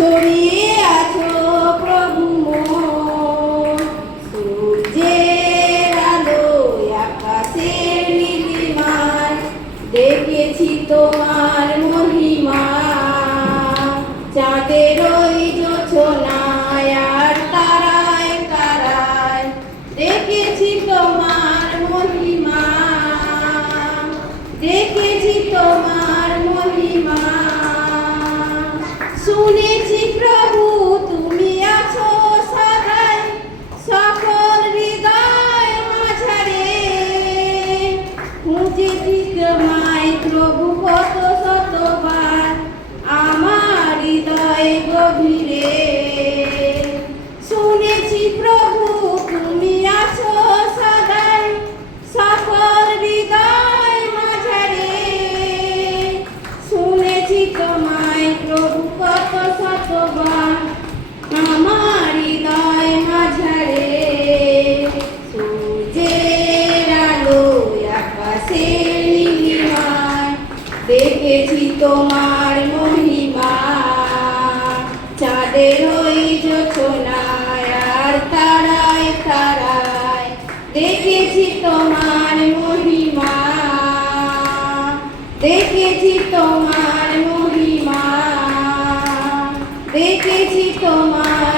ছড়িয়ে আছো প্রভু মোর, সূর্যের আলোয় আকাশের নীলিমায় দেখেছি তোমার মহিমা। চাঁদের ওই জোছনায় আর তারায় তারায় দেখেছি তোমার মহিমা, দেখেছি তোমার মহিমা। শুনেছি প্রভু তুমি আছো সদাই সকল হৃদয় মাঝারে, খুঁজেছি তোমায় প্রভু কত শতবার আমার হৃদয় গভীরে। শুনেছি প্রভু তুমি আছো সদাই সকল হৃদয় মাঝারে, শুনেছি তোমায় প্রভু কত শতবার আমার হৃদয় মাঝারে। সূর্যের আলোয় আকাশের নীলিমায় দেখেছি তোমার মহিমা। চাঁদের ওই জোছনায় আর তারায় তারায় দেখেছি তোমার মহিমা, দেখেছি তোমার মহিমা, দেখেছি তোমার